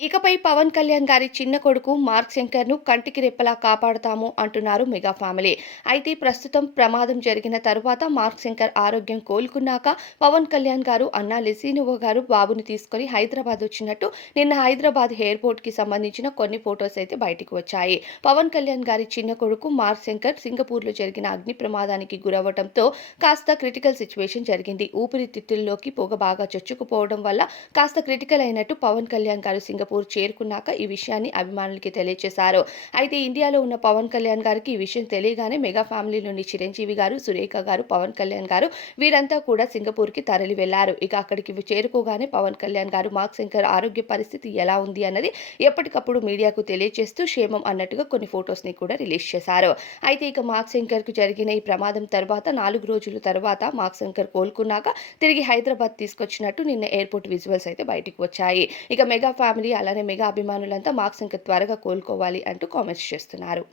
ఇకపై పవన్ కళ్యాణ్ గారి చిన్న కొడుకు మార్క్ శంకర్‌ను కంటికి రెప్పలా కాపాడుతాము అంటున్నారు మెగా ఫ్యామిలీ. అయితే ప్రస్తుతం ప్రమాదం జరిగిన తరువాత మార్క్ శంకర్ ఆరోగ్యం కోలుకున్నాక పవన్ కళ్యాణ్ గారు, అన్న లెసినివో గారు బాబుని తీసుకొని హైదరాబాద్ వచ్చినట్టు నిన్న హైదరాబాద్ ఎయిర్‌పోర్ట్‌కి సంబంధించిన కొన్ని ఫోటోస్ అయితే బయటకు వచ్చాయి. పవన్ కళ్యాణ్ గారి చిన్న కొడుకు మార్క్ శంకర్ సింగపూర్‌లో జరిగిన అగ్ని ప్రమాదానికి గురవ్వటంతో కాస్త క్రిటికల్ సిట్యుయేషన్ జరిగింది. ఊపిరితిత్తుల్లోకి పొగ బాగా చొచ్చుకుపోవడం వల్ల కాస్త క్రిటికల్ అయినట్టు పవన్ కళ్యాణ్ గారు సింగపూర్ చేరుకున్నాక ఈ విషయాన్ని అభిమానులకి తెలియజేశారు. అయితే ఇండియాలో ఉన్న పవన్ కళ్యాణ్ గారికి ఈ విషయం తెలియగానే మెగా ఫ్యామిలీలోని చిరంజీవి గారు, సురేఖ గారు, పవన్ కళ్యాణ్ గారు వీరంతా కూడా సింగపూర్‌కి తరలి వెళ్లారు. ఇక అక్కడికి చేరుకోగానే పవన్ కళ్యాణ్ గారు మార్క్ శంకర్ ఆరోగ్య పరిస్థితి ఎలా ఉంది అన్నది ఎప్పటికప్పుడు మీడియాకు తెలియజేస్తూ క్షేమం అన్నట్టుగా కొన్ని ఫోటోస్‌ని కూడా రిలీజ్ చేశారు. అయితే ఇక మార్క్ శంకర్‌కు జరిగిన ఈ ప్రమాదం తర్వాత 4 రోజుల తర్వాత మార్క్ శంకర్ కోలుకున్నాక తిరిగి హైదరాబాద్ తీసుకొచ్చినట్టు నిన్న ఎయిర్‌పోర్ట్ విజువల్స్ అయితే బయటికి వచ్చాయి. ఇక మెగా ఫ్యామిలీ అలానే మెగా అభిమానులంతా మార్క్ శంకర్ త్వరగా కోలుకోవాలి అంటూ కామెంట్స్ చేస్తున్నారు.